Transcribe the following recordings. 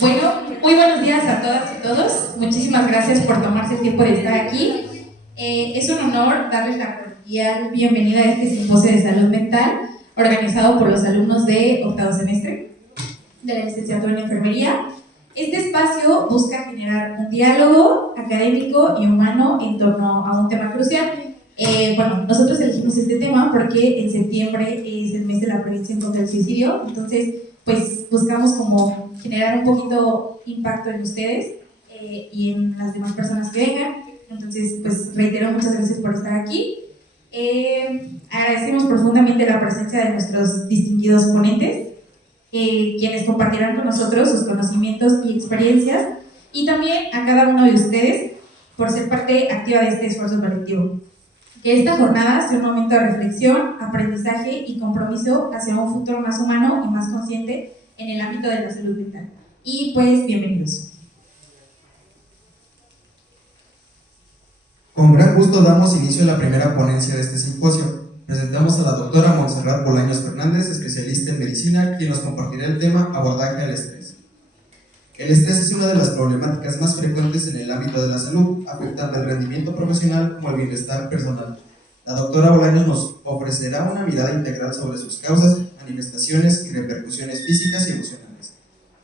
Bueno, muy buenos días a todas y todos. Muchísimas gracias por tomarse el tiempo de estar aquí. Es un honor darles la cordial bienvenida a este simposio de salud mental organizado por los alumnos de octavo semestre de la licenciatura en enfermería. Este espacio busca generar un diálogo académico y humano en torno a un tema crucial. Bueno, nosotros elegimos este tema porque en septiembre es el mes de la prevención contra el suicidio, entonces pues buscamos como generar un poquito impacto en ustedes y en las demás personas que vengan. Entonces pues reitero, muchas gracias por estar aquí. Agradecemos profundamente la presencia de nuestros distinguidos ponentes, quienes compartirán con nosotros sus conocimientos y experiencias, y también a cada uno de ustedes por ser parte activa de este esfuerzo colectivo. Que esta jornada sea un momento de reflexión, aprendizaje y compromiso hacia un futuro más humano y más consciente en el ámbito de la salud mental. Y pues, bienvenidos. Con gran gusto damos inicio a la primera ponencia de este simposio. Presentamos a la doctora Montserrat Bolaños Fernández, especialista en medicina, quien nos compartirá el tema abordaje al estrés. El estrés es una de las problemáticas más frecuentes en el ámbito de la salud, afectando el rendimiento profesional como el bienestar personal. La doctora Bolaños nos ofrecerá una mirada integral sobre sus causas, manifestaciones y repercusiones físicas y emocionales,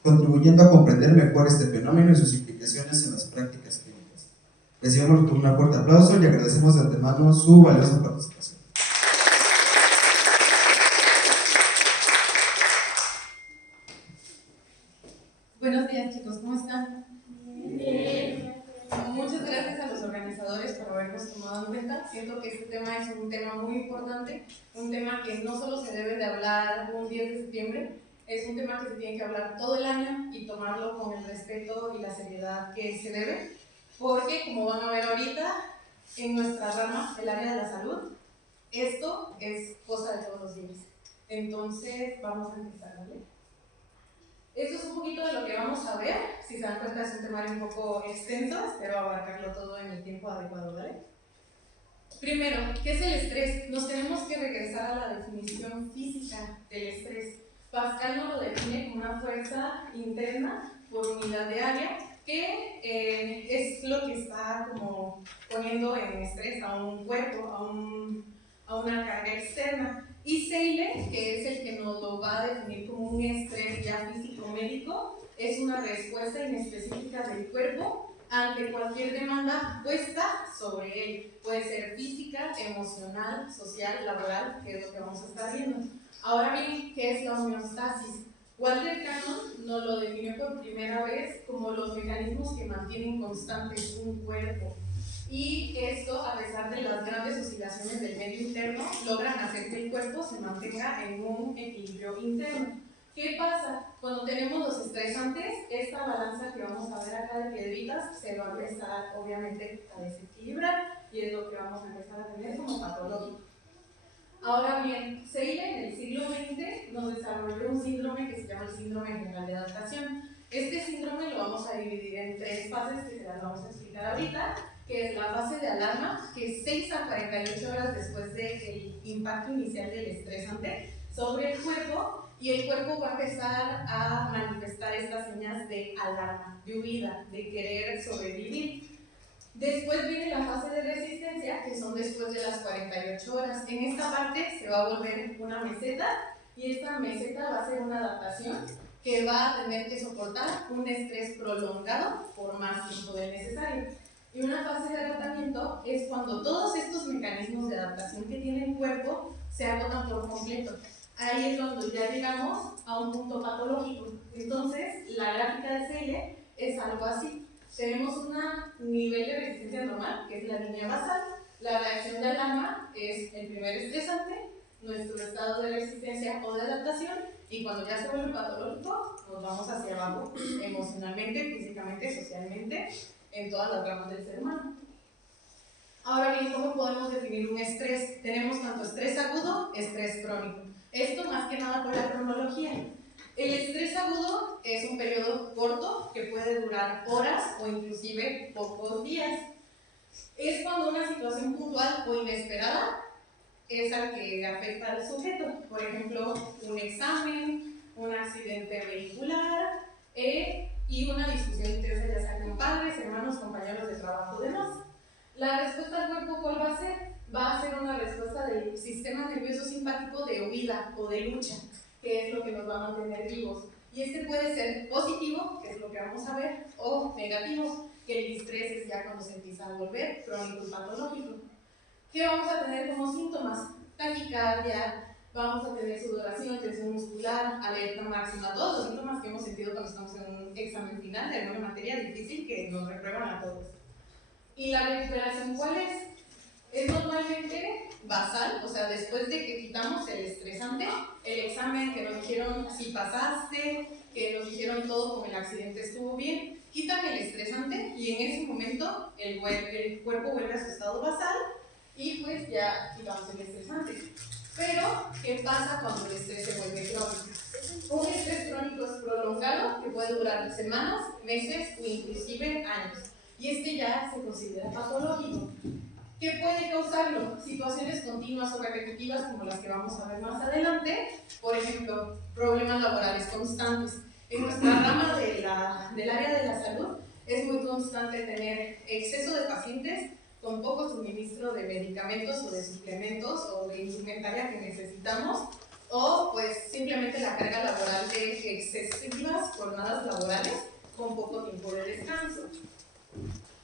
contribuyendo a comprender mejor este fenómeno y sus implicaciones en las prácticas clínicas. Recibimos con un fuerte aplauso y agradecemos de antemano su valiosa participación. Buenos días, chicos, ¿cómo están? Bien. Muchas gracias a los organizadores por habernos tomado en cuenta. Siento que este tema es un tema muy importante, un tema que no solo se debe de hablar un 10 de septiembre, es un tema que se tiene que hablar todo el año y tomarlo con el respeto y la seriedad que se debe, porque como van a ver ahorita, en nuestra rama, el área de la salud, esto es cosa de todos los días. Entonces, vamos a empezar, ¿vale? Esto es un poquito de lo que vamos a ver. Si se dan cuenta, es un temario un poco extenso, espero abarcarlo todo en el tiempo adecuado, ¿vale? Primero, ¿qué es el estrés? Nos tenemos que regresar a la definición física del estrés. Pascal nos lo define como una fuerza interna por unidad de área, que es lo que está como poniendo en estrés a un cuerpo, a una carga externa. Y Seyle, que es el que nos lo va a definir como un estrés ya físico-médico, es una respuesta inespecífica del cuerpo ante cualquier demanda puesta sobre él. Puede ser física, emocional, social, laboral, que es lo que vamos a estar viendo. Ahora bien, ¿qué es la homeostasis? Walter Cannon nos lo definió por primera vez como los mecanismos que mantienen constante un cuerpo. Y esto, a pesar de las grandes oscilaciones del medio interno, logran hacer que el cuerpo se mantenga en un equilibrio interno. ¿Qué pasa? Cuando tenemos los estresantes, esta balanza que vamos a ver acá de piedritas se va a empezar obviamente a desequilibrar y es lo que vamos a empezar a tener como patológico. Ahora bien, Seyle en el siglo XX nos desarrolló un síndrome que se llama el síndrome general de adaptación. Este síndrome lo vamos a dividir en 3 fases que se las vamos a explicar ahorita, que es la fase de alarma, que es 6 a 48 horas después del impacto inicial del estresante sobre el cuerpo, y el cuerpo va a empezar a manifestar estas señas de alarma, de huida, de querer sobrevivir. Después viene la fase de resistencia, que son después de las 48 horas. En esta parte se va a volver una meseta, y esta meseta va a ser una adaptación que va a tener que soportar un estrés prolongado por más tiempo del necesario. Y una fase de agotamiento es cuando todos estos mecanismos de adaptación que tiene el cuerpo se agotan por completo. Ahí es cuando ya llegamos a un punto patológico. Entonces, la gráfica de Seyle es algo así. Tenemos un nivel de resistencia normal, que es la línea basal. La reacción de alarma es el primer estresante, nuestro estado de resistencia o de adaptación, y cuando ya se vuelve patológico, nos vamos hacia abajo, emocionalmente, físicamente, socialmente, en todas las ramas del ser humano. Ahora bien, ¿cómo podemos definir un estrés? Tenemos tanto estrés agudo, estrés crónico. Esto más que nada por la cronología. El estrés agudo es un periodo corto crónico que puede durar horas o inclusive pocos días. Es cuando una situación puntual o inesperada es la que afecta al sujeto. Por ejemplo, un examen, un accidente vehicular y una discusión intensa, ya sea con padres, hermanos, compañeros de trabajo, demás. La respuesta al cuerpo, ¿cuál va a ser? Va a ser una respuesta del sistema nervioso simpático de huida o de lucha, que es lo que nos va a mantener vivos. Y este puede ser positivo, que es lo que vamos a ver, o negativo, que el distrés es ya cuando se empieza a volver crónico y patológico. ¿Qué vamos a tener como síntomas? Taquicardia, vamos a tener sudoración, tensión muscular, alerta máxima, todos los síntomas que hemos sentido cuando estamos en un examen final de alguna materia difícil que nos reprueban a todos. ¿Y la recuperación cuál es? Es normalmente basal, o sea, después de que quitamos el estresante, el examen que nos dijeron si pasaste, que nos dijeron todo como el accidente estuvo bien, quitan el estresante y en ese momento el cuerpo vuelve a su estado basal y pues ya quitamos el estresante. Pero, ¿qué pasa cuando el estrés se vuelve crónico? Un estrés crónico es prolongado, que puede durar semanas, meses o inclusive años. Y este ya se considera patológico. ¿Qué puede causarlo? Situaciones continuas o repetitivas como las que vamos a ver más adelante. Por ejemplo, problemas laborales constantes. En nuestra rama del área de la salud es muy constante tener exceso de pacientes con poco suministro de medicamentos o de suplementos o de indumentaria que necesitamos, o pues simplemente la carga laboral de excesivas jornadas laborales con poco tiempo de descanso.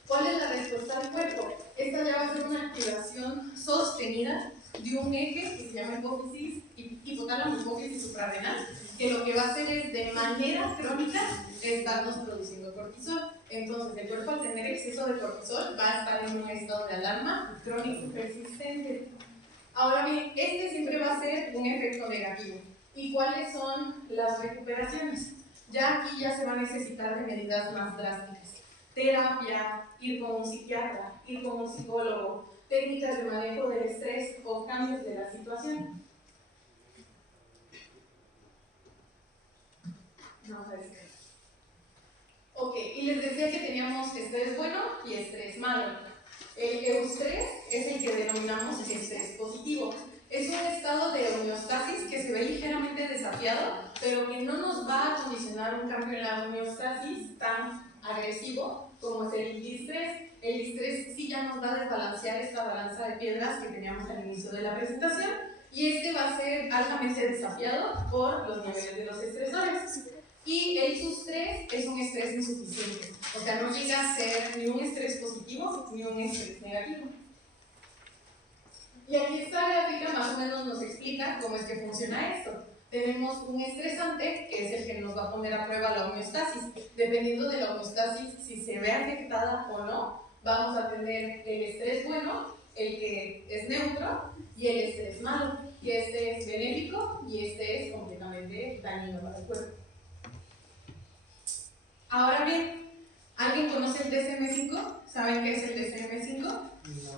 ¿Cuál es la respuesta del cuerpo? Esta ya va a ser una activación sostenida de un eje que se llama hipófisis, hipotálamo, hipófisis suprarrenal, que lo que va a hacer es de manera crónica estarnos produciendo cortisol. Entonces el cuerpo al tener exceso de cortisol va a estar en un estado de alarma crónico persistente. Ahora bien, este siempre va a ser un efecto negativo. ¿Y cuáles son las recuperaciones? Ya aquí ya se va a necesitar de medidas más drásticas. Terapia, ir con un psiquiatra, ir con un psicólogo, técnicas de manejo del estrés o cambios de la situación. No, ok, y les decía que teníamos estrés bueno y estrés malo. El eustrés es el que denominamos estrés positivo. Es un estado de homeostasis que se ve ligeramente desafiado, pero que no nos va a condicionar un cambio en la homeostasis tan agresivo como es el distrés. El distrés sí ya nos va a desbalancear esta balanza de piedras que teníamos al inicio de la presentación, y este va a ser altamente desafiado por los niveles de los estresores. Y el sustrés es un estrés insuficiente, o sea, no llega a ser ni un estrés positivo ni un estrés negativo. Y aquí esta gráfica más o menos nos explica cómo es que funciona esto. Tenemos un estresante, que es el que nos va a poner a prueba la homeostasis. Dependiendo de la homeostasis, si se ve afectada o no, vamos a tener el estrés bueno, el que es neutro, y el estrés malo, que este es benéfico y este es completamente dañino para el cuerpo. Ahora bien, ¿alguien conoce el DSM-5? ¿Saben qué es el DSM-5?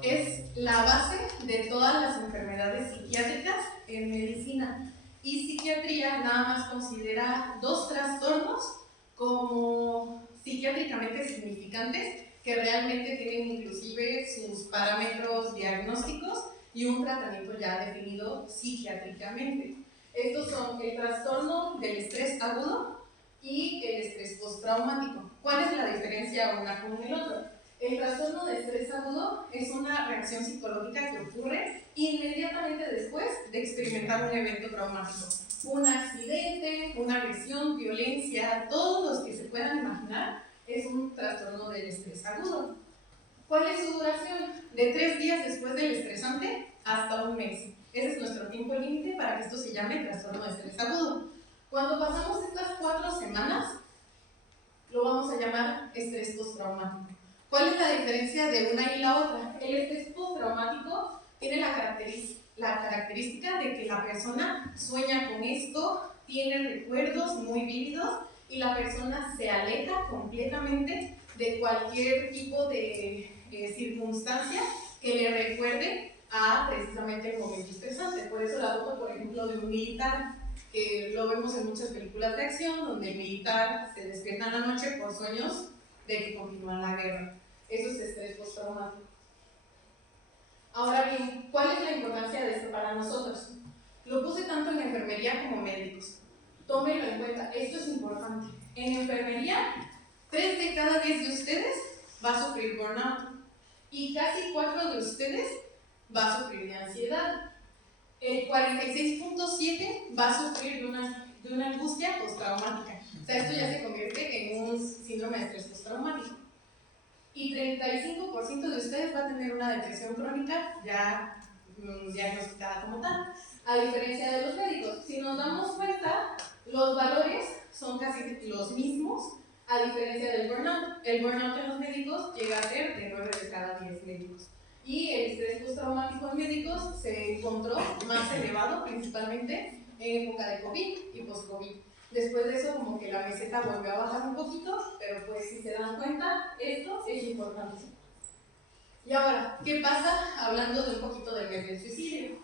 Es la base de todas las enfermedades psiquiátricas en medicina. Y psiquiatría nada más considera 2 trastornos como psiquiátricamente significantes, que realmente tienen inclusive sus parámetros diagnósticos y un tratamiento ya definido psiquiátricamente. Estos son el trastorno del estrés agudo y el estrés postraumático. ¿Cuál es la diferencia una con el otro? El trastorno de estrés agudo es una reacción psicológica que ocurre inmediatamente después de experimentar un evento traumático. Un accidente, una agresión, violencia, todos los que se puedan imaginar, es un trastorno del estrés agudo. ¿Cuál es su duración? De 3 días después del estresante hasta 1 mes. Ese es nuestro tiempo límite para que esto se llame trastorno de estrés agudo. Cuando pasamos estas 4 semanas, lo vamos a llamar estrés postraumático. ¿Cuál es la diferencia de una y la otra? El estrés postraumático tiene la característica de que la persona sueña con esto, tiene recuerdos muy vívidos y la persona se aleja completamente de cualquier tipo de circunstancia que le recuerde a precisamente el momento estresante. Por eso la foto, por ejemplo, de un militar que lo vemos en muchas películas de acción, donde el militar se despierta en la noche por sueños de que continúa la guerra. Eso es estrés postraumático. Ahora bien, ¿cuál es la importancia de esto para nosotros? Lo puse tanto en enfermería como médicos. Tómenlo en cuenta, esto es importante. En enfermería, 3 de cada 10 de ustedes va a sufrir burnout y casi 4 de ustedes va a sufrir de ansiedad. El 46.7 va a sufrir de una angustia postraumática. O sea, esto ya se convierte en un síndrome de estrés postraumático. Y 35% de ustedes va a tener una depresión crónica ya diagnosticada como tal, a diferencia de los médicos. Si nos damos cuenta, los valores son casi los mismos, a diferencia del burnout. El burnout en los médicos llega a ser de 9 de cada 10 médicos. Y el estrés postraumático en médicos se encontró más elevado, principalmente en época de COVID y post-COVID. Después de eso, como que la meseta volvió a bajar un poquito, pero pues si se dan cuenta, esto es importante. Y ahora, ¿qué pasa hablando de un poquito del mes del suicidio?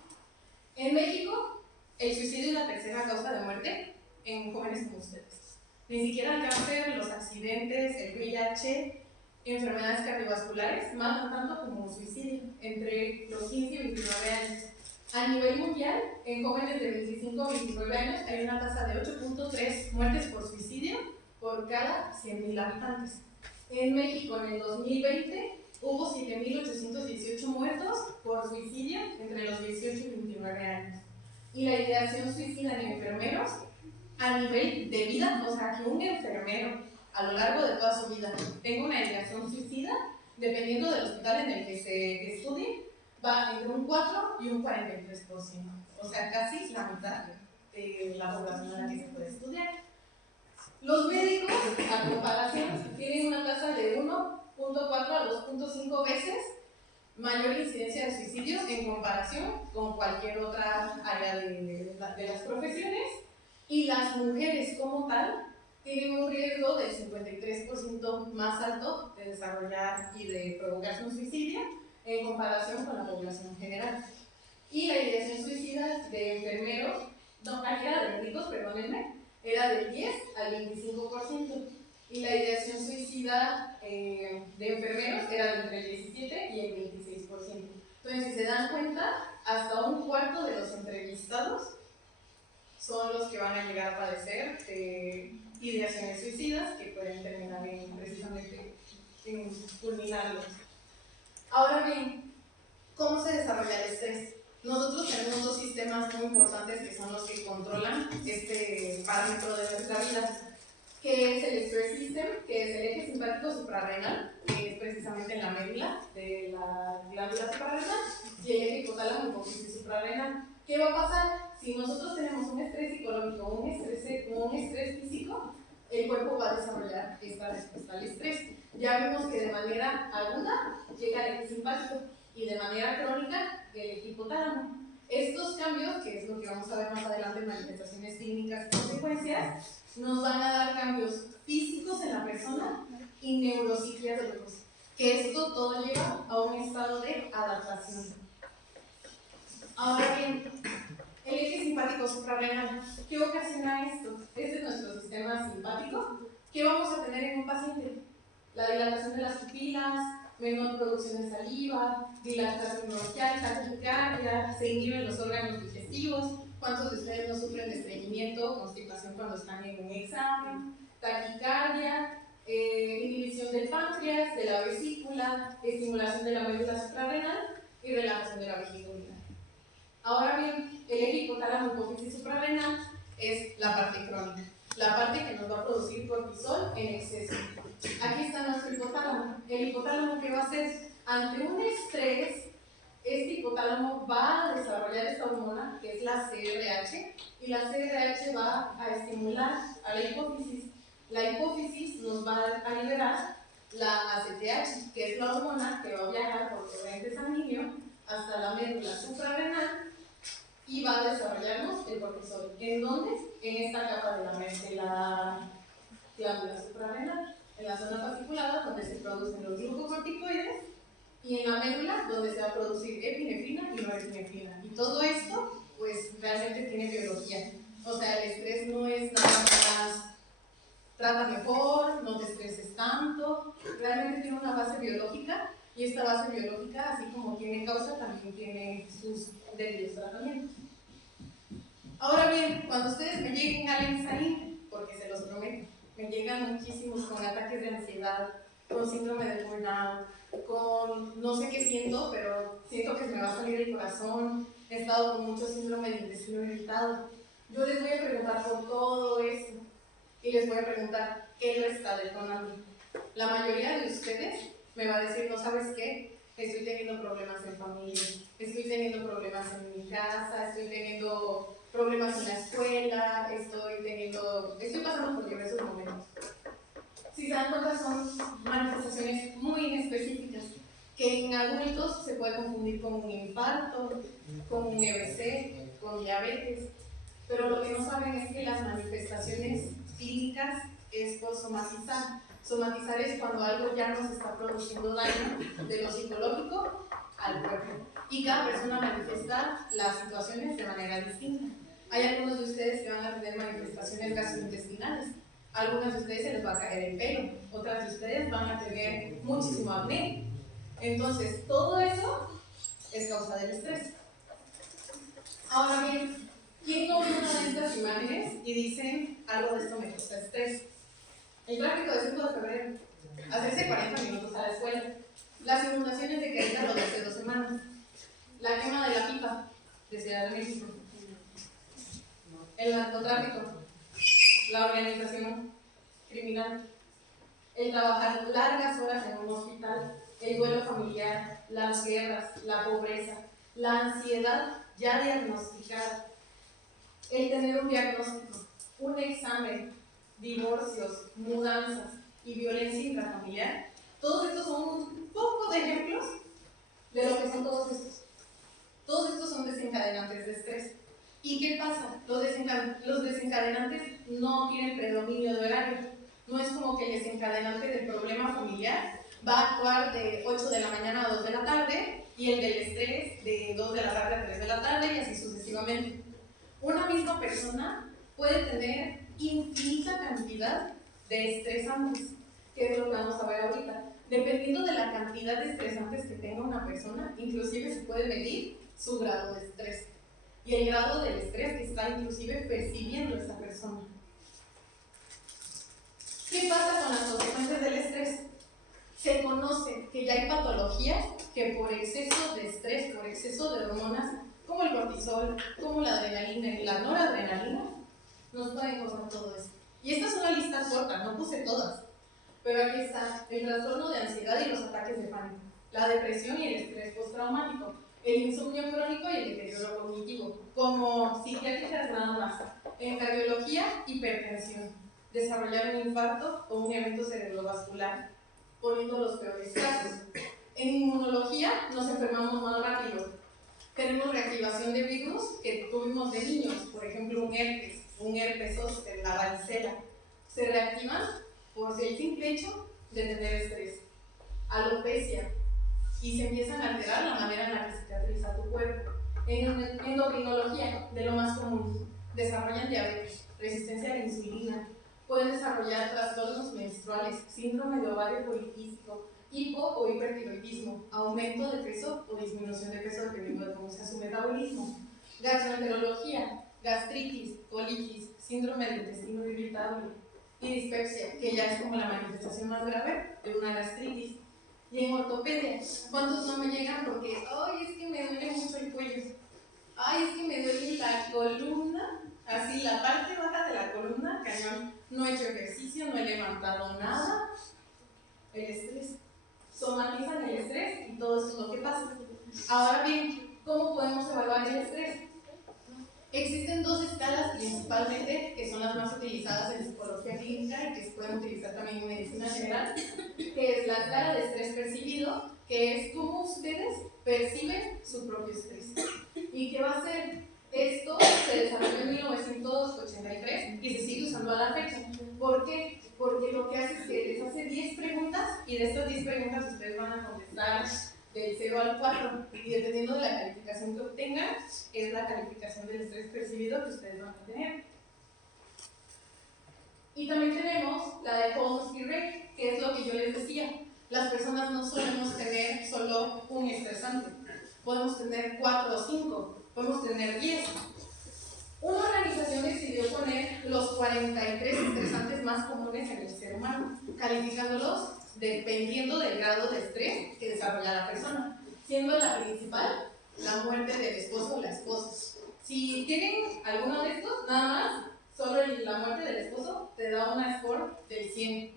En México, el suicidio es la tercera causa de muerte en jóvenes como ustedes. Ni siquiera el cáncer, los accidentes, el VIH, enfermedades cardiovasculares matan tanto como un suicidio entre los 15 y 29 años. A nivel mundial, en jóvenes de 25 a 29 años hay una tasa de 8.3 muertes por suicidio por cada 100.000 habitantes. En México, en el 2020, hubo 7.818 muertos por suicidio entre los 18 y 29 años. Y la ideación suicida en enfermeros, a nivel de vida, o sea, que un enfermero a lo largo de toda su vida tenga una ideación suicida, dependiendo del hospital en el que se estudie, va entre un 4 y un 43%. O sea, casi la mitad de la población a la que se puede estudiar. Los médicos, a comparación, tienen una tasa de 1.4 a 2.5 veces mayor incidencia de suicidios en comparación con cualquier otra área de las profesiones. Y las mujeres como tal tienen un riesgo del 53% más alto de desarrollar y de provocarse un suicidio en comparación con la población general. Y la ideación suicida de enfermeros, no, aquí era de médicos, perdónenme, era del 10 al 25%. Y la ideación suicida de enfermeros era de entre el 17 y el 26%. Entonces, si se dan cuenta, hasta un cuarto de los entrevistados son los que van a llegar a padecer ideaciones suicidas que pueden terminar precisamente en fulminarlos. Ahora bien, ¿cómo se desarrolla el estrés? Nosotros tenemos 2 sistemas muy importantes que son los que controlan este parámetro de nuestra vida, que es el stress system, que es el eje simpático suprarrenal, que es precisamente en la médula de la glándula suprarrenal, y el eje hipotálamo hipófisis suprarrenal. ¿Qué va a pasar? Si nosotros tenemos un estrés psicológico o un estrés físico, el cuerpo va a desarrollar esta respuesta al estrés. Ya vimos que de manera aguda llega el eje simpático y de manera crónica el eje hipotálamo. Estos cambios, que es lo que vamos a ver más adelante en manifestaciones clínicas y consecuencias, nos van a dar cambios físicos en la persona y neuropsiquiátricos, que esto todo lleva a un estado de adaptación. Ahora bien, el eje simpático suprarrenal, ¿qué ocasiona esto? Este es nuestro sistema simpático. ¿Qué vamos a tener en un paciente? La dilatación de las pupilas, menor producción de saliva, dilatación bronquial, taquicardia, se inhiben los órganos digestivos. ¿Cuántos de ustedes no sufren de estreñimiento, constipación cuando están en un examen? Taquicardia, inhibición del páncreas, de la vesícula, estimulación de la médula suprarrenal y relajación de la vejiga urinaria. Ahora bien, el eje hipotálamo hipófisis suprarrenal es la parte crónica, la parte que nos va a producir cortisol en exceso. Aquí está nuestro hipotálamo. El hipotálamo, ¿qué va a hacer? Ante un estrés, este hipotálamo va a desarrollar esta hormona, que es la CRH, y la CRH va a estimular a la hipófisis. La hipófisis nos va a liberar la ACTH, que es la hormona que va a viajar por torrente sanguíneo hasta la médula suprarrenal y va a desarrollarnos el cortisol. ¿En dónde? En esta capa de la glándula suprarrenal, en la zona fasciculada donde se producen los glucocorticoides y en la médula donde se va a producir epinefrina y norepinefrina. Y todo esto, pues realmente tiene biología. O sea, el estrés no es nada más trata mejor, no te estreses tanto, realmente tiene una base biológica y esta base biológica, así como tiene causa, también tiene sus debidos tratamientos. Ahora bien, cuando ustedes me lleguen al Ensaín, porque se los prometo, me llegan muchísimos con ataques de ansiedad, con síndrome de burnout, con no sé qué siento, pero siento que se me va a salir el corazón, he estado con mucho síndrome de intestino irritado. Yo les voy a preguntar por todo eso y les voy a preguntar qué lo está detonando. La mayoría de ustedes me va a decir, no sabes qué, estoy teniendo problemas en familia, estoy teniendo problemas en mi casa, estoy teniendo problemas en la escuela, estoy pasando por diversos momentos. Si se dan cuenta, son manifestaciones muy específicas que en adultos se puede confundir con un infarto, con un EBC, con diabetes, pero lo que no saben es que las manifestaciones clínicas es por somatizar. Somatizar es cuando algo ya nos está produciendo daño de lo psicológico al cuerpo. Y cada persona manifiesta las situaciones de manera distinta. Hay algunos de ustedes que van a tener manifestaciones gastrointestinales. A algunas de ustedes se les va a caer el pelo. Otras de ustedes van a tener muchísimo acné. Entonces, todo eso es causa del estrés. Ahora bien, ¿quién no ve una de estas imágenes y dicen algo de esto me causa estrés? El tráfico de 5 de febrero, hacerse 40 minutos a la escuela, las inundaciones de Querétaro de hace 2 semanas, la quema de la pipa de Ciudad de México, el narcotráfico, la organización criminal, el trabajar largas horas en un hospital, el duelo familiar, las guerras, la pobreza, la ansiedad ya diagnosticada, el tener un diagnóstico, un examen, divorcios, mudanzas y violencia intrafamiliar, todos estos son un poco de ejemplos de lo que son todos estos. Todos estos son desencadenantes de estrés. ¿Y qué pasa? Los desencadenantes no tienen predominio de horario. No es como que el desencadenante del problema familiar va a actuar de 8 de la mañana a 2 de la tarde y el del estrés de 2 de la tarde a 3 de la tarde y así sucesivamente. Una misma persona puede tener infinita cantidad de estresantes, que es lo que vamos a ver ahorita. Dependiendo de la cantidad de estresantes que tenga una persona, inclusive se puede medir su grado de estrés y el grado del estrés que está inclusive percibiendo esa persona. ¿Qué pasa con las consecuencias del estrés? Se conoce que ya hay patologías que por exceso de estrés, por exceso de hormonas, como el cortisol, como la adrenalina y la noradrenalina, nos pueden causar todo esto. Y esta es una lista corta, no puse todas, pero aquí está el trastorno de ansiedad y los ataques de pánico, la depresión y el estrés postraumático, el insomnio crónico y el deterioro cognitivo, como psiquiátricas nada más, en cardiología, hipertensión, desarrollar un infarto o un evento cerebrovascular, poniendo los peores casos. En inmunología nos enfermamos más rápido. Tenemos reactivación de virus que tuvimos de niños, por ejemplo un herpes zóster, la varicela. Se reactivan por el simple hecho de tener estrés. Alopecia, y se empiezan a alterar la manera en la que cicatriza tu cuerpo. En endocrinología, de lo más común, desarrollan diabetes, resistencia a la insulina, pueden desarrollar trastornos menstruales, síndrome de ovario poliquístico, hipo o hipertiroidismo, aumento de peso o disminución de peso dependiendo de cómo sea su metabolismo. Gastroenterología, gastritis, colitis, síndrome del intestino irritable y dispepsia, que ya es como la manifestación más grave de una gastritis. Y en ortopedia, ¿cuántos no me llegan porque, ay, es que me duele mucho el cuello? Ay, es que me duele la columna, así la parte baja de la columna, cañón. No he hecho ejercicio, no he levantado nada. El estrés. Somatizan el estrés y todo eso es lo que pasa. Ahora bien, ¿cómo podemos evaluar el estrés? Existen 2 escalas principalmente, que son las más utilizadas en psicología clínica y que se pueden utilizar también en medicina general, que es la escala de estrés percibido, que es cómo ustedes perciben su propio estrés. ¿Y qué va a hacer? Esto se desarrolló en 1983 y se sigue usando a la fecha. ¿Por qué? Porque lo que hace es que les hace 10 preguntas y de estas 10 preguntas ustedes van a contestar del 0 al 4 y dependiendo de la calificación que obtengan es la calificación del estrés percibido que ustedes van a tener. Y también tenemos la de Holmes y Rake, que es lo que yo les decía. Las personas no solemos tener solo un estresante, podemos tener 4 o 5, podemos tener 10. Una organización decidió poner los 43 estresantes más comunes en el ser humano, calificándolos dependiendo del grado de estrés que desarrolla la persona, siendo la principal la muerte del esposo o la esposa. Si tienen alguno de estos, nada más, solo la muerte del esposo te da una score del 100,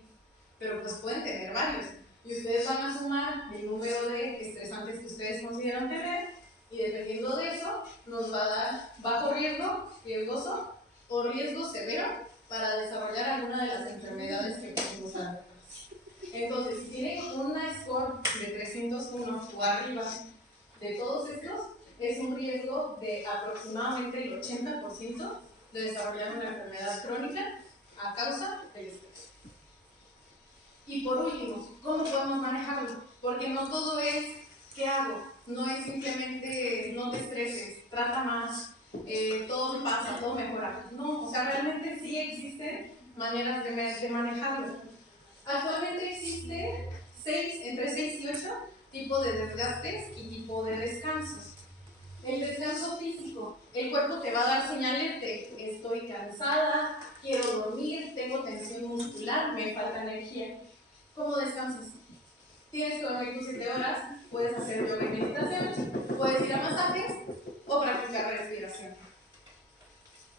pero pues pueden tener varios. Y ustedes van a sumar el número de estresantes que ustedes consideran tener, y dependiendo de eso, nos va a dar bajo riesgo, riesgoso o riesgo severo para desarrollar alguna de las enfermedades que podemos dar. Entonces, si tienen una score de 301 o arriba de todos estos, es un riesgo de aproximadamente el 80% de desarrollar una enfermedad crónica a causa del estrés. Y por último, ¿cómo podemos manejarlo? Porque no todo es ¿qué hago? No es simplemente no te estreses, trata más, todo pasa, todo mejora. No, o sea, realmente sí existen maneras de manejarlo. Actualmente existen entre 6 y 8 tipos de desgastes y tipo de descansos. El descanso físico, el cuerpo te va a dar señales de estoy cansada, quiero dormir, tengo tensión muscular, me falta energía. ¿Cómo descansas? Tienes que dormir tus 7 horas, puedes hacer yoga y meditación, puedes ir a masajes o practicar respiración.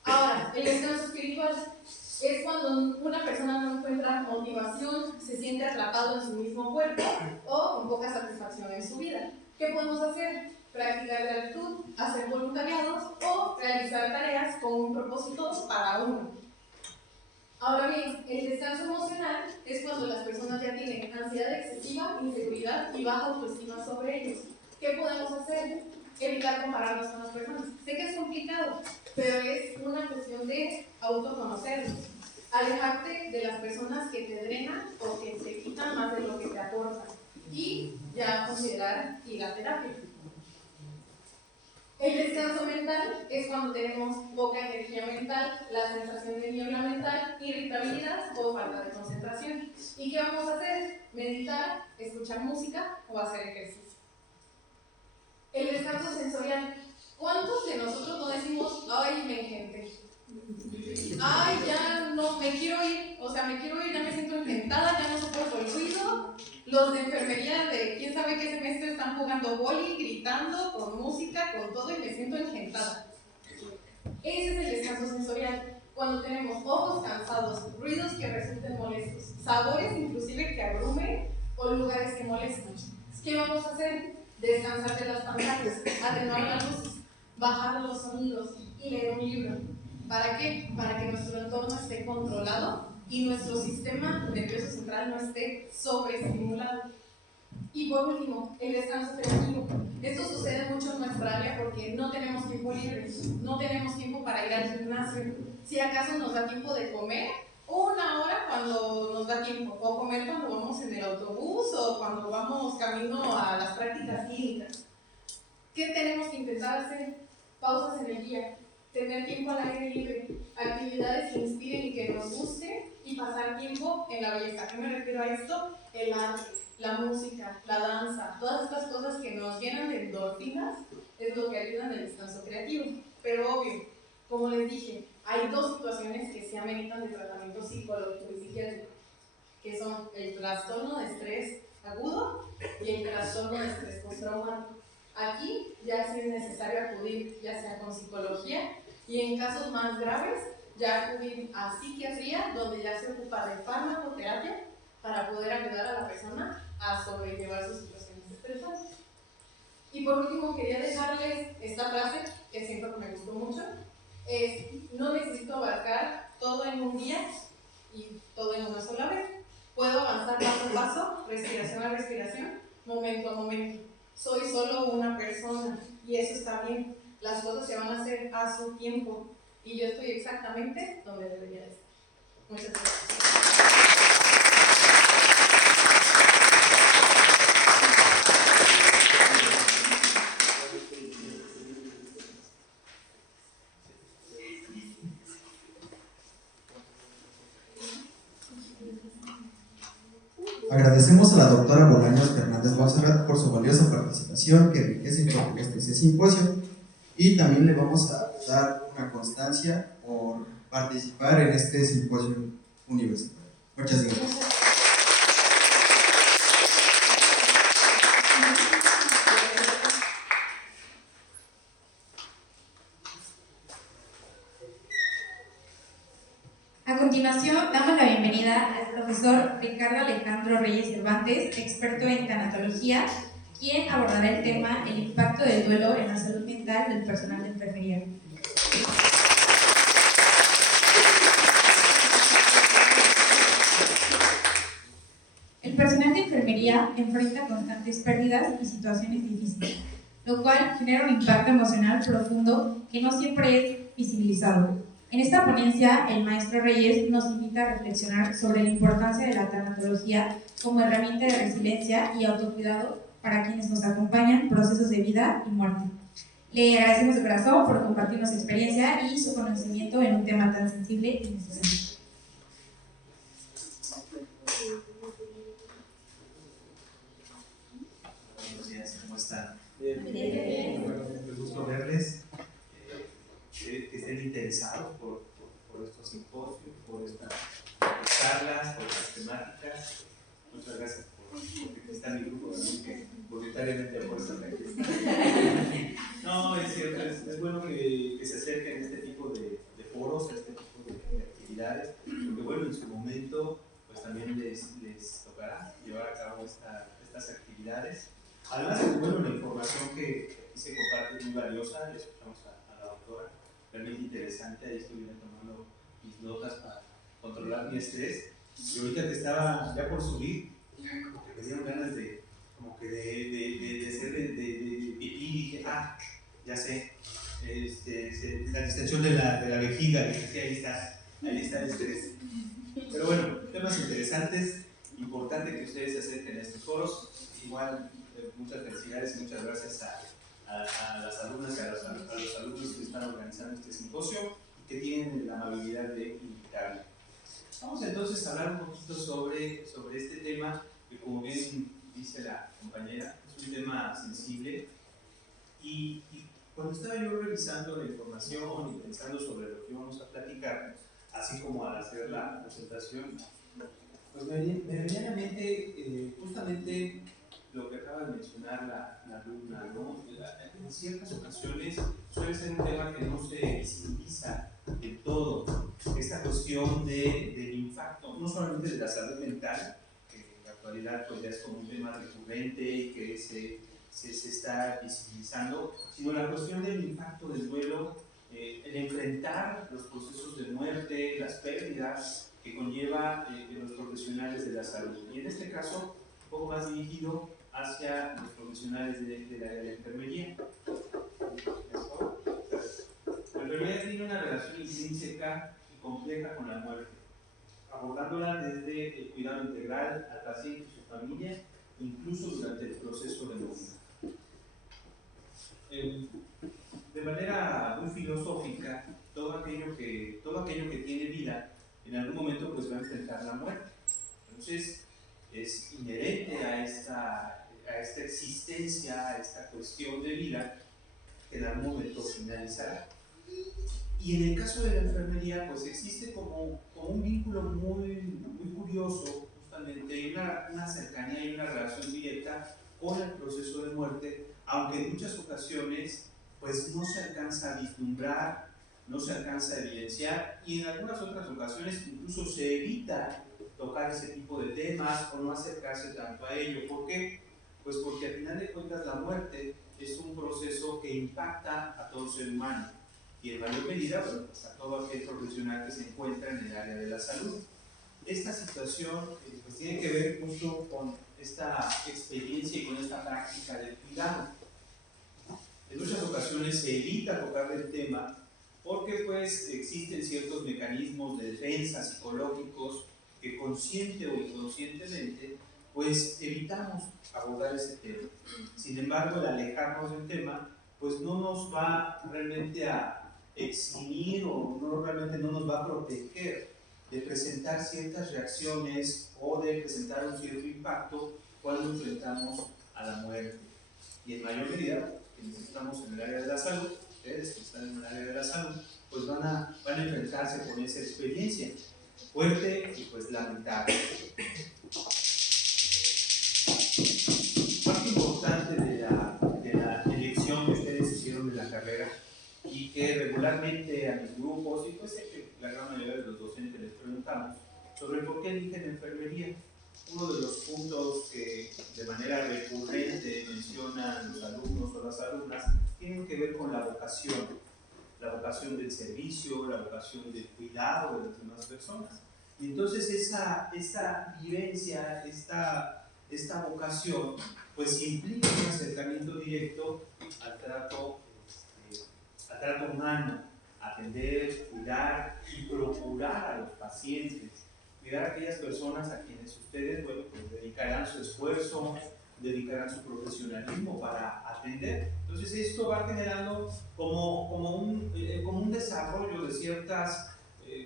Ahora, el descanso espiritual es cuando una persona no encuentra motivación, se siente atrapado en su mismo cuerpo o con poca satisfacción en su vida. ¿Qué podemos hacer? Practicar gratitud, hacer voluntariados o realizar tareas con un propósito para uno. Ahora bien, el descanso emocional es cuando las personas ya tienen ansiedad excesiva, inseguridad y baja autoestima sobre ellos. ¿Qué podemos hacer? Evitar compararnos con las personas. Sé que es complicado, pero es una cuestión de autoconocernos. Alejarte de las personas que te drenan o que te quitan más de lo que te aportan. Y ya considerar ir a terapia. El descanso mental es cuando tenemos poca energía mental, la sensación de niebla mental, irritabilidad o falta de concentración. ¿Y qué vamos a hacer? Meditar, escuchar música o hacer ejercicio. El descanso sensorial. ¿Cuántos de nosotros no decimos, ay, me engenté? Ay, ya no, me quiero ir, ya me siento engentada, ya no soporto el ruido. Los de enfermería de quién sabe qué semestre están jugando boli, gritando, con música, con todo, y me siento engentada. Ese es el descanso sensorial, cuando tenemos ojos cansados, ruidos que resulten molestos, sabores inclusive que abrumen o lugares que molestan. ¿Qué vamos a hacer? Descansar de las pantallas, atenuar las luces, bajar los sonidos y leer un libro. ¿Para qué? Para que nuestro entorno esté controlado y nuestro sistema nervioso central no esté sobreestimulado. Y por último, el descanso creativo. Esto sucede mucho en nuestra área porque no tenemos tiempo libre, no tenemos tiempo para ir al gimnasio. Si acaso nos da tiempo de comer, 1 hora cuando nos da tiempo, o comer cuando vamos en el autobús o cuando vamos camino a las prácticas clínicas. ¿Qué tenemos que intentar hacer? Pausas en el día, tener tiempo al aire libre, actividades que inspiren y que nos gusten y pasar tiempo en la belleza. ¿A qué me refiero a esto? El arte, la música, la danza, todas estas cosas que nos llenan de endorfinas es lo que ayuda en el descanso creativo. Pero obvio, como les dije, hay 2 situaciones que se ameritan de tratamiento psicológico y psiquiátrico, que son el trastorno de estrés agudo y el trastorno de estrés postraumático. Aquí ya sí es necesario acudir ya sea con psicología y en casos más graves ya acudir a psiquiatría, donde ya se ocupa de farmacoterapia para poder ayudar a la persona a sobrellevar sus situaciones estresantes. Y por último quería dejarles esta frase que siento que me gustó mucho, es: no necesito abarcar todo en un día y todo en una sola vez. Puedo avanzar paso a paso, respiración a respiración, momento a momento. Soy solo una persona y eso está bien. Las cosas se van a hacer a su tiempo y yo estoy exactamente donde debería estar. Muchas gracias. Agradecemos a la doctora Bolaños Fernández Montserrat por su valiosa participación que enriquece este simposio, y también le vamos a dar una constancia por participar en este simposio universitario. Muchas gracias. A continuación, damos la bienvenida al profesor Ricardo Alejandro Reyes Cervantes, experto en tanatología, quien abordará el tema el impacto del duelo en la salud mental del personal de enfermería. El personal de enfermería enfrenta constantes pérdidas y situaciones difíciles, lo cual genera un impacto emocional profundo que no siempre es visibilizado. En esta ponencia, el maestro Reyes nos invita a reflexionar sobre la importancia de la tanatología como herramienta de resiliencia y autocuidado para quienes nos acompañan en procesos de vida y muerte. Le agradecemos de corazón por compartirnos su experiencia y su conocimiento en un tema tan sensible y necesario. Buenos días, ¿cómo están? Bien. Bueno, me gusta verles, que estén interesados por estos simposios, por estas charlas, por estas temáticas. Muchas gracias porque aquí está mi grupo también que voluntariamente apuesta a que no, es cierto, es bueno que se acerquen a este tipo de foros, a este tipo de actividades, porque bueno, en su momento pues también les tocará llevar a cabo estas actividades. Además, bueno, la información que aquí se comparte es muy valiosa, le escuchamos a la doctora, realmente interesante, ahí estoy tomando mis notas para controlar mi estrés, y ahorita que estaba ya por subir, como que me dieron ganas de hacer de pipí, y dije, ya sé, la distensión de la vejiga, dije, sí, ahí está el estrés. Pero bueno, temas interesantes, importante que ustedes se acerquen a estos foros, igual. Muchas felicidades y muchas gracias a las alumnas y a los alumnos que están organizando este simposio y que tienen la amabilidad de invitarme. Vamos entonces a hablar un poquito sobre este tema que, como bien dice la compañera, es un tema sensible y cuando estaba yo revisando la información y pensando sobre lo que íbamos a platicar, así como al hacer la presentación, pues me venía a la mente justamente lo que acaba de mencionar la alumna, ¿no? En ciertas ocasiones suele ser un tema que no se visibiliza del todo. Esta cuestión del impacto, no solamente de la salud mental, que en la actualidad pues ya es como un tema recurrente y que se está visibilizando, sino la cuestión del impacto del duelo, el enfrentar los procesos de muerte, las pérdidas que conlleva los profesionales de la salud. Y en este caso, un poco más dirigido hacia los profesionales de la enfermería. La enfermería tiene una relación intrínseca y compleja con la muerte, abordándola desde el cuidado integral al paciente y su familia, incluso durante el proceso de muerte. De manera muy filosófica, todo aquello que tiene vida, en algún momento pues va a enfrentar la muerte. Entonces, es inherente a esta existencia, a esta cuestión de vida, que en algún momento finalizará. Y en el caso de la enfermería, pues existe como un vínculo muy curioso, justamente, y una cercanía y una relación directa con el proceso de muerte, aunque en muchas ocasiones pues no se alcanza a vislumbrar, no se alcanza a evidenciar, y en algunas otras ocasiones incluso se evita tocar ese tipo de temas o no acercarse tanto a ello. ¿Por qué? Pues porque al final de cuentas la muerte es un proceso que impacta a todo ser humano y en mayor medida pues a todo aquel profesional que se encuentra en el área de la salud. Esta situación pues tiene que ver mucho con esta experiencia y con esta práctica del cuidado. En muchas ocasiones se evita tocar el tema porque pues existen ciertos mecanismos de defensa psicológicos que consciente o inconscientemente pues evitamos abordar ese tema. Sin embargo, el alejarnos del tema pues no nos va realmente a eximir o realmente no nos va a proteger de presentar ciertas reacciones o de presentar un cierto impacto cuando enfrentamos a la muerte. Y en mayor medida, quienes estamos en el área de la salud, ustedes que están en el área de la salud, pues van a enfrentarse con esa experiencia fuerte y pues lamentable. Parte importante de la elección que ustedes hicieron de la carrera y que regularmente a mis grupos, y pues que la gran mayoría de los docentes les preguntamos sobre por qué eligen enfermería. Uno de los puntos que de manera recurrente mencionan los alumnos o las alumnas tienen que ver con la vocación del servicio, la vocación del cuidado de las demás personas. Y entonces esta vivencia, esta vocación, pues implica un acercamiento directo al trato humano, atender, cuidar y procurar a los pacientes, cuidar a aquellas personas a quienes ustedes, bueno, pues dedicarán su esfuerzo, dedicarán su profesionalismo para atender. Entonces esto va generando como un desarrollo de ciertas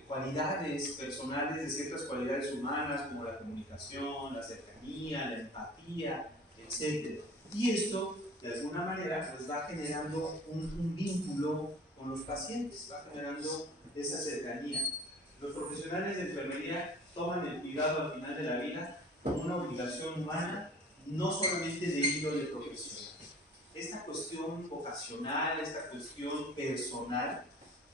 cualidades personales, de ciertas cualidades humanas como la comunicación, la cercanía, la empatía, etc. Y esto, de alguna manera, pues va generando un vínculo con los pacientes, va generando esa cercanía. Los profesionales de enfermería toman el cuidado al final de la vida como una obligación humana, no solamente de índole profesional. Esta cuestión vocacional, esta cuestión personal,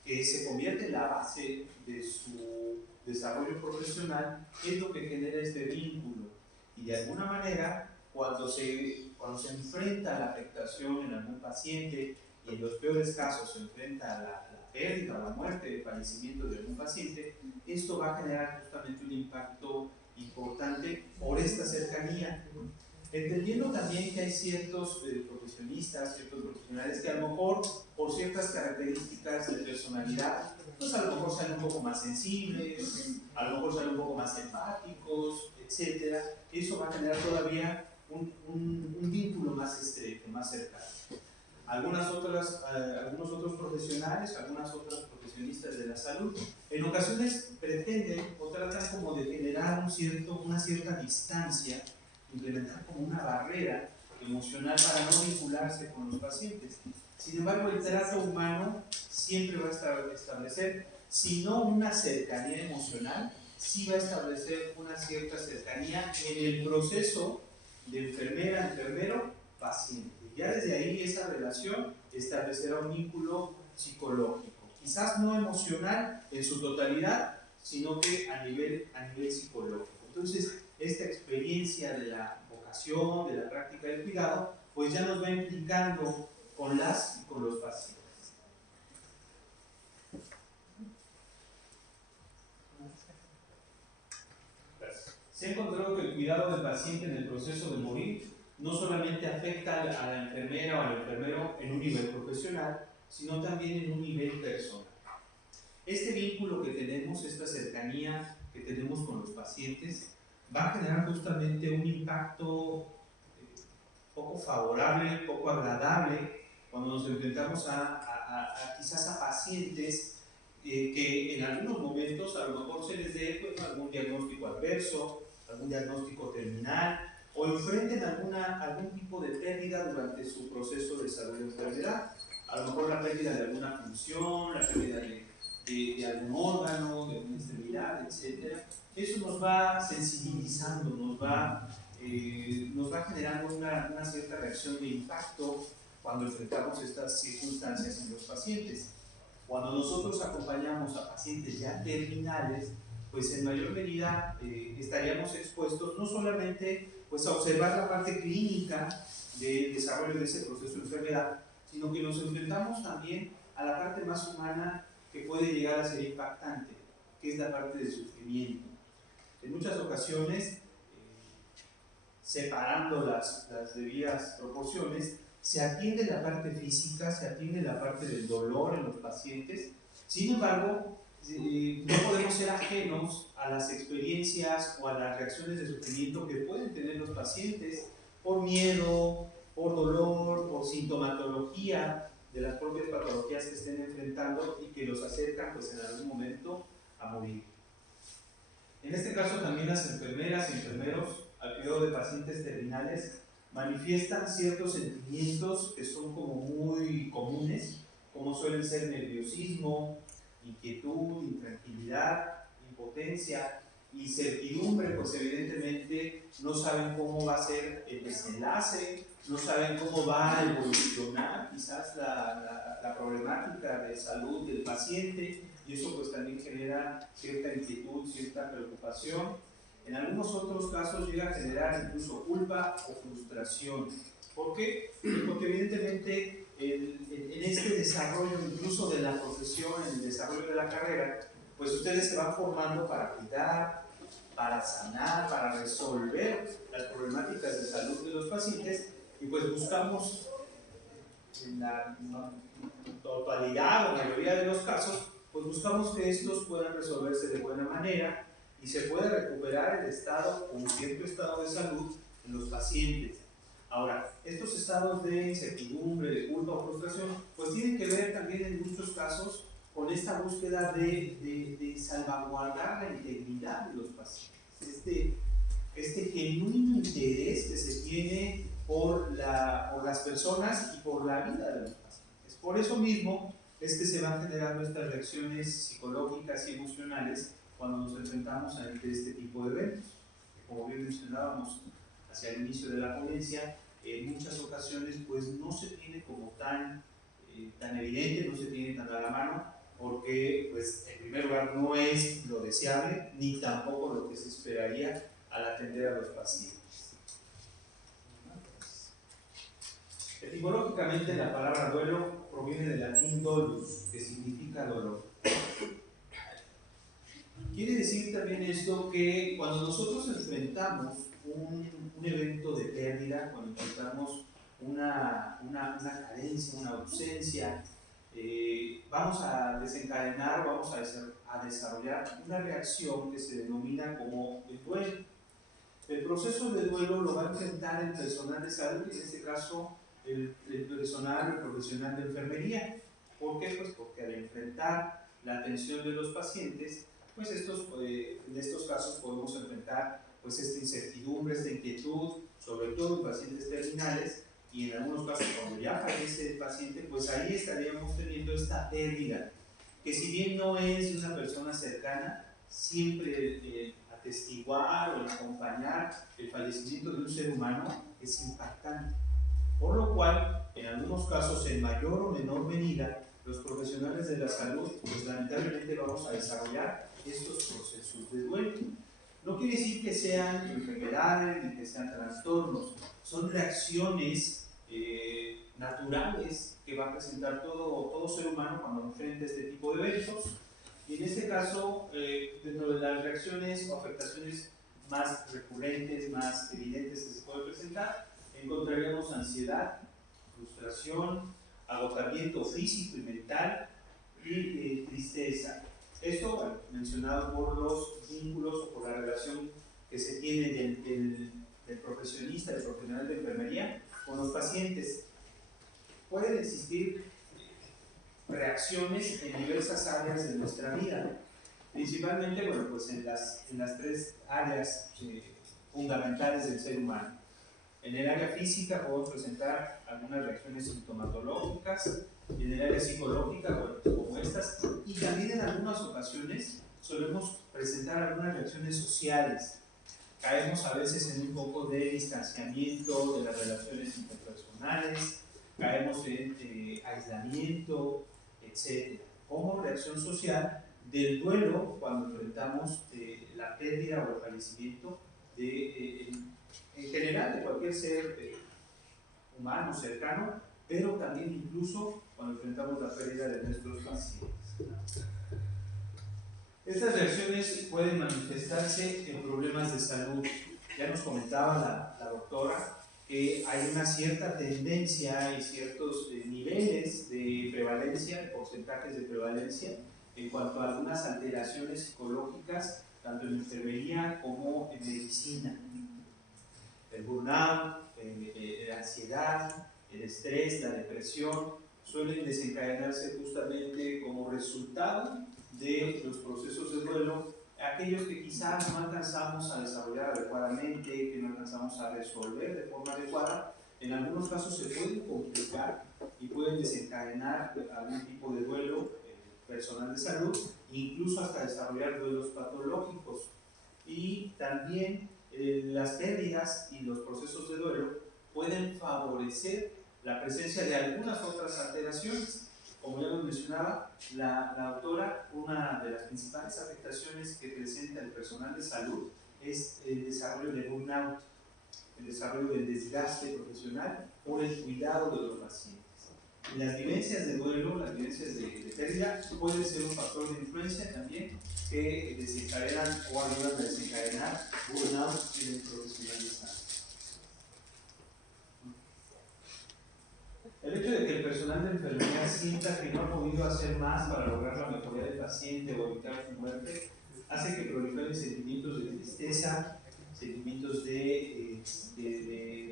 que se convierte en la base de su desarrollo profesional, es lo que genera este vínculo. Y de alguna manera, cuando se enfrenta a la afectación en algún paciente, y en los peores casos se enfrenta a la pérdida o la muerte, el fallecimiento de algún paciente, esto va a generar justamente un impacto importante por esta cercanía. Entendiendo también que hay ciertos profesionistas, ciertos profesionales que a lo mejor por ciertas características de personalidad, pues a lo mejor salen un poco más sensibles, a lo mejor salen un poco más empáticos, etc. Eso va a generar todavía un vínculo más estrecho, más cercano. Algunos otros profesionales, algunas otras profesionistas de la salud, en ocasiones pretenden o tratan como de generar una cierta distancia, implementar como una barrera emocional para no vincularse con los pacientes. Sin embargo, el trato humano siempre va a establecer, si no una cercanía emocional, sí va a establecer una cierta cercanía en el proceso de enfermera, enfermero, paciente. Ya desde ahí esa relación establecerá un vínculo psicológico, quizás no emocional en su totalidad, sino que a nivel psicológico. Entonces, esta experiencia de la vocación, de la práctica del cuidado, pues ya nos va implicando con las y con los pacientes. Se ha encontrado que el cuidado del paciente en el proceso de morir no solamente afecta a la enfermera o al enfermero en un nivel profesional, sino también en un nivel personal. Este vínculo que tenemos, esta cercanía que tenemos con los pacientes, va a generar justamente un impacto poco favorable, poco agradable, cuando nos enfrentamos quizás a pacientes que en algunos momentos a lo mejor se les dé algún diagnóstico adverso, algún diagnóstico terminal, o enfrenten algún tipo de pérdida durante su proceso de salud de enfermedad. A lo mejor la pérdida de alguna función, la pérdida de algún órgano, de alguna extremidad, etc. Eso nos va sensibilizando, nos va generando una cierta reacción de impacto cuando enfrentamos estas circunstancias en los pacientes. Cuando nosotros acompañamos a pacientes ya terminales, pues en mayor medida estaríamos expuestos no solamente pues, a observar la parte clínica del desarrollo de ese proceso de enfermedad, sino que nos enfrentamos también a la parte más humana que puede llegar a ser impactante, que es la parte del sufrimiento. En muchas ocasiones, separando las debidas proporciones, se atiende la parte física, se atiende la parte del dolor en los pacientes. Sin embargo, no podemos ser ajenos a las experiencias o a las reacciones de sufrimiento que pueden tener los pacientes por miedo, por dolor, por sintomatología de las propias patologías que estén enfrentando y que los acercan pues, en algún momento a morir. En este caso también las enfermeras y enfermeros al cuidado de pacientes terminales manifiestan ciertos sentimientos que son como muy comunes, como suelen ser nerviosismo, inquietud, intranquilidad, impotencia, incertidumbre, pues evidentemente no saben cómo va a ser el desenlace, no saben cómo va a evolucionar quizás la problemática de salud del paciente, y eso pues también genera cierta inquietud, cierta preocupación. En algunos otros casos llega a generar incluso culpa o frustración. ¿Por qué? Pues porque evidentemente en este desarrollo incluso de la profesión, en el desarrollo de la carrera, pues ustedes se van formando para cuidar, para sanar, para resolver las problemáticas de salud de los pacientes, y pues buscamos en la totalidad o mayoría de los casos, pues buscamos que estos puedan resolverse de buena manera y se pueda recuperar el estado o un cierto estado de salud en los pacientes. Ahora, estos estados de incertidumbre, de culpa o frustración, pues tienen que ver también en muchos casos con esta búsqueda de salvaguardar la integridad de los pacientes, este genuino interés que se tiene por las personas y por la vida de los pacientes. Por eso mismo es que se van generando estas reacciones psicológicas y emocionales cuando nos enfrentamos ante este tipo de eventos. Como bien mencionábamos hacia el inicio de la ponencia, en muchas ocasiones pues no se tiene como tan evidente, no se tiene tan a la mano, porque pues en primer lugar no es lo deseable ni tampoco lo que se esperaría al atender a los pacientes. Etimológicamente la palabra duelo proviene del latín dolus, que significa dolor. Quiere decir también esto que cuando nosotros enfrentamos un evento de pérdida, cuando enfrentamos una carencia, una ausencia, vamos a desencadenar, vamos a desarrollar una reacción que se denomina como el duelo. El proceso de duelo lo va a enfrentar el personal de salud, en este caso el profesional de enfermería. ¿Por qué? Pues porque al enfrentar la atención de los pacientes, pues en estos casos podemos enfrentar pues esta incertidumbre, esta inquietud, sobre todo en pacientes terminales, y en algunos casos cuando ya fallece el paciente, pues ahí estaríamos teniendo esta pérdida, que si bien no es de una persona cercana, siempre atestiguar o acompañar el fallecimiento de un ser humano es impactante. Por lo cual, en algunos casos, en mayor o menor medida, los profesionales de la salud, pues lamentablemente vamos a desarrollar estos procesos de duelo. No quiere decir que sean enfermedades ni que sean trastornos, son reacciones naturales que va a presentar todo ser humano cuando enfrenta este tipo de eventos. Y en este caso, dentro de las reacciones o afectaciones más recurrentes, más evidentes que se pueden presentar, encontraríamos ansiedad, frustración, agotamiento físico y mental y tristeza. Esto, bueno, mencionado por los vínculos o por la relación que se tiene del profesionista, del profesional de enfermería con los pacientes. Pueden existir reacciones en diversas áreas de nuestra vida, principalmente, bueno, pues en las tres áreas fundamentales del ser humano. En el área física podemos presentar algunas reacciones sintomatológicas, y en el área psicológica, bueno, como estas, y también en algunas ocasiones solemos presentar algunas reacciones sociales. Caemos a veces en un poco de distanciamiento de las relaciones interpersonales, caemos en aislamiento, etc. Como reacción social del duelo cuando enfrentamos la pérdida o el fallecimiento en general de cualquier ser humano cercano, pero también incluso cuando enfrentamos la pérdida de nuestros pacientes. Estas reacciones pueden manifestarse en problemas de salud. Ya nos comentaba la doctora que hay una cierta tendencia y ciertos niveles de prevalencia, de porcentajes de prevalencia, en cuanto a algunas alteraciones psicológicas, tanto en enfermería como en medicina. El burnout, la ansiedad, el estrés, la depresión, suelen desencadenarse justamente como resultado de los procesos de duelo aquellos que quizás no alcanzamos a desarrollar adecuadamente, que no alcanzamos a resolver de forma adecuada, en algunos casos se pueden complicar y pueden desencadenar algún tipo de duelo personal de salud, incluso hasta desarrollar duelos patológicos. Y también las pérdidas y los procesos de duelo pueden favorecer la presencia de algunas otras alteraciones. Como ya lo mencionaba la autora, una de las principales afectaciones que presenta el personal de salud es el desarrollo de burnout, el desarrollo del desgaste profesional por el cuidado de los pacientes. Las vivencias de duelo, las vivencias de pérdida pueden ser un factor de influencia también que desencadenan o ayudan a desencadenar burnout en el profesional de salud. El hecho de que el personal de enfermería sienta que no ha podido hacer más para lograr la mejoría del paciente o evitar su muerte hace que proliferen sentimientos de tristeza, sentimientos de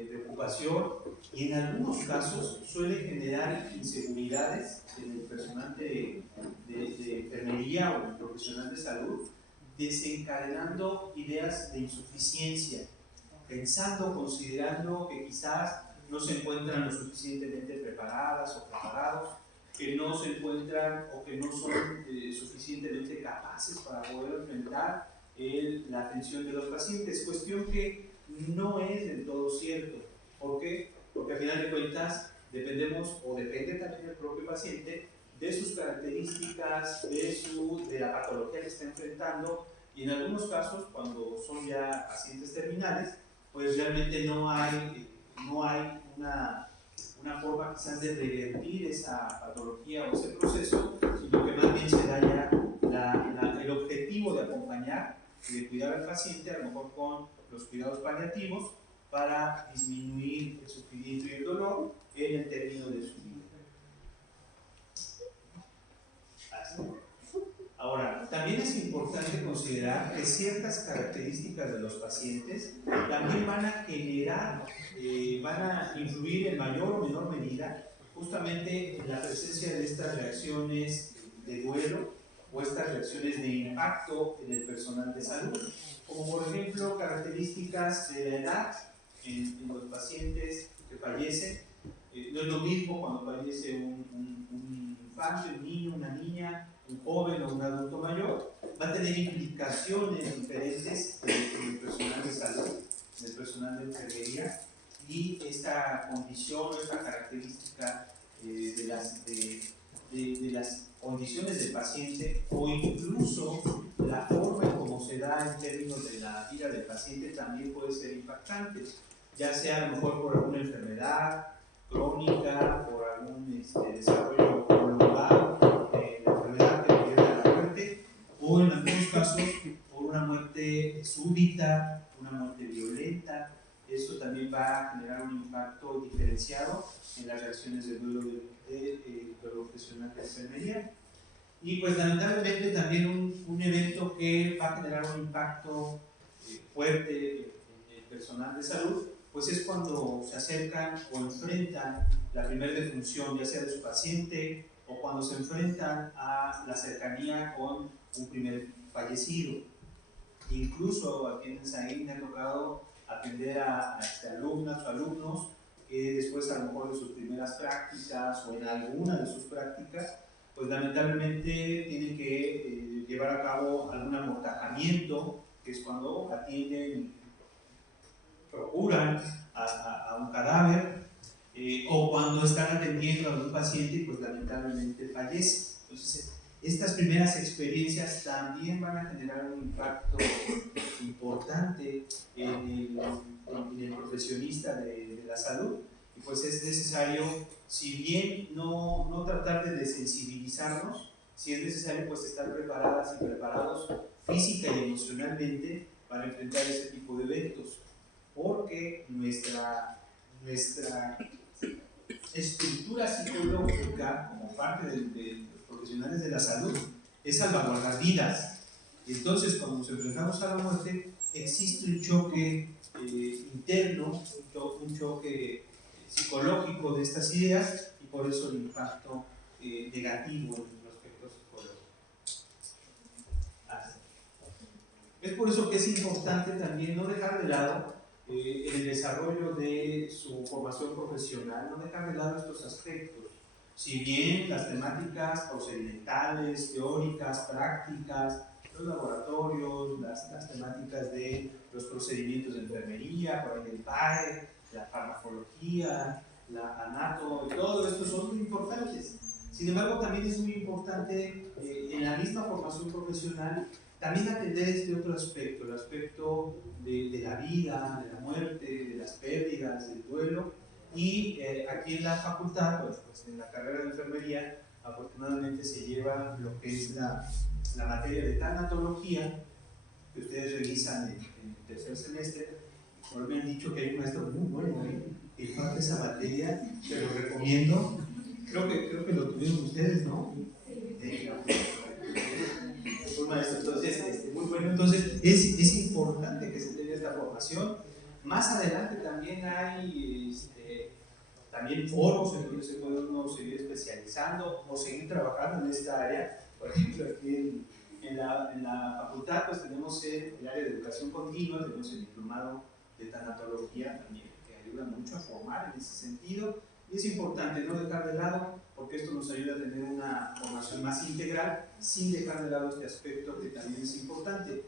preocupación, y en algunos casos suele generar inseguridades en el personal de enfermería o el profesional de salud, desencadenando ideas de insuficiencia, pensando, considerando que quizás no se encuentran lo suficientemente preparadas o preparados, que no se encuentran o que no son suficientemente capaces para poder enfrentar la atención de los pacientes, cuestión que no es del todo cierto. ¿Por qué? Porque al final de cuentas dependemos, o depende también del propio paciente, de sus características, de la patología que está enfrentando, y en algunos casos, cuando son ya pacientes terminales, pues realmente no hay una forma quizás de revertir esa patología o ese proceso, sino que más bien se da ya el objetivo de acompañar y de cuidar al paciente, a lo mejor con los cuidados paliativos, para disminuir el sufrimiento y el dolor en el término de su vida. Así. Ahora, también es importante considerar que ciertas características de los pacientes también van a generar, van a influir en mayor o menor medida justamente en la presencia de estas reacciones de duelo o estas reacciones de impacto en el personal de salud, como por ejemplo características de la edad en los pacientes que fallecen. No es lo mismo cuando fallece un infante, un niño, una niña, un joven o un adulto mayor, va a tener implicaciones diferentes en el personal de salud, en el personal de enfermería, y esta condición o esta característica de las condiciones del paciente, o incluso la forma en cómo se da en términos de la vida del paciente, también puede ser impactante, ya sea a lo mejor por alguna enfermedad crónica, por algún desarrollo prolongado de la enfermedad que lleva a la muerte, o en algunos casos por una muerte súbita, una muerte violenta. Eso también va a generar un impacto diferenciado en las reacciones de duelo del profesional de enfermería. Y pues lamentablemente también un evento que va a generar un impacto fuerte en el personal de salud, pues es cuando se acercan o enfrentan la primera defunción, ya sea de su paciente, o cuando se enfrentan a la cercanía con un primer fallecido. Incluso a quienes ahí me ha tocado atender a alumnas o alumnos que después a lo mejor de sus primeras prácticas o en alguna de sus prácticas, pues lamentablemente tienen que llevar a cabo algún amortajamiento, que es cuando atienden, procuran a un cadáver, o cuando están atendiendo a un paciente y pues lamentablemente fallece. Entonces, estas primeras experiencias también van a generar un impacto importante en el profesionista de la salud, y pues es necesario, si bien no tratar de desensibilizarnos, si es necesario pues estar preparadas y preparados física y emocionalmente para enfrentar ese tipo de eventos, porque nuestra estructura psicológica como parte de los profesionales de la salud es salvaguardar vidas. Entonces, cuando nos enfrentamos a la muerte, existe un choque interno, un choque psicológico de estas ideas, y por eso el impacto negativo en los aspectos psicológicos. Es por eso que es importante también no dejar de lado en el desarrollo de su formación profesional, no dejar de lado estos aspectos. Si bien las temáticas procedimentales, teóricas, prácticas, los laboratorios, las temáticas de los procedimientos de enfermería, por ahí el PAE, la farmacología, la anato, todo esto son muy importantes. Sin embargo, también es muy importante en la misma formación profesional también atender este otro aspecto, el aspecto de la vida, de la muerte, de las pérdidas, del duelo. Y aquí en la facultad, pues en la carrera de enfermería, afortunadamente se lleva lo que es la materia de tanatología, que ustedes revisan en el tercer semestre. Por me han dicho que hay un maestro muy bueno que imparte esa materia, se lo recomiendo. Creo que lo tuvieron ustedes, ¿no? Un maestro, entonces, muy bueno. Entonces, es importante que se tenga esta formación. Más adelante también hay también foros en los que se puede uno seguir especializando o seguir trabajando en esta área. Por ejemplo, aquí en la facultad pues tenemos el área de educación continua, tenemos el diplomado de tanatología también, que ayuda mucho a formar en ese sentido. Y es importante no dejar de lado, porque esto nos ayuda a tener una formación más integral, sin dejar de lado este aspecto que también es importante.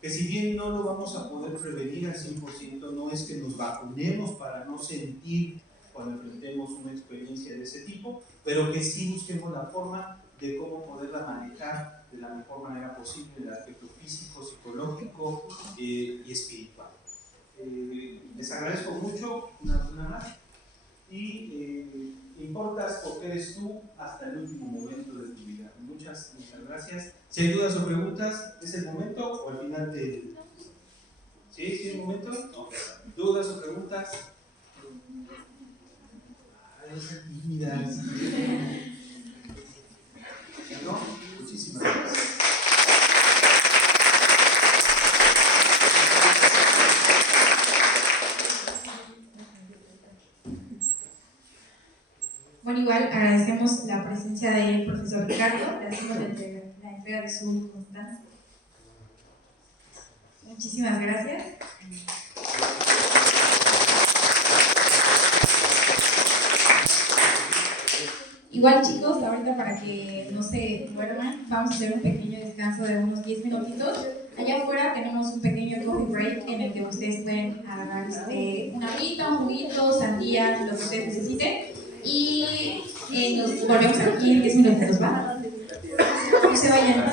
Que si bien no lo vamos a poder prevenir al 100%, no es que nos vacunemos para no sentir cuando enfrentemos una experiencia de ese tipo, pero que sí busquemos la forma de cómo poderla manejar de la mejor manera posible en el aspecto físico, psicológico y espiritual. Les agradezco mucho una vez más y importas porque eres tú hasta el último momento de tu vida. Muchas gracias. Si hay dudas o preguntas, ¿es el momento o al final del...? ¿Sí? ¿Sí es el momento? Okay. ¿Dudas o preguntas? Ay, esas tímidas. ¿No? Muchísimas gracias. Bueno, igual agradecemos la presencia del profesor Ricardo, le hacemos la entrega de su constancia. Muchísimas gracias. Igual chicos, ahorita para que no se duerman, vamos a hacer un pequeño descanso de unos 10 minutitos. Allá afuera tenemos un pequeño coffee break en el que ustedes pueden agarrar una agüita, un juguito, sandía, lo que ustedes necesiten. Y nos volvemos aquí en 10 minutos, ¿va? No se vayan.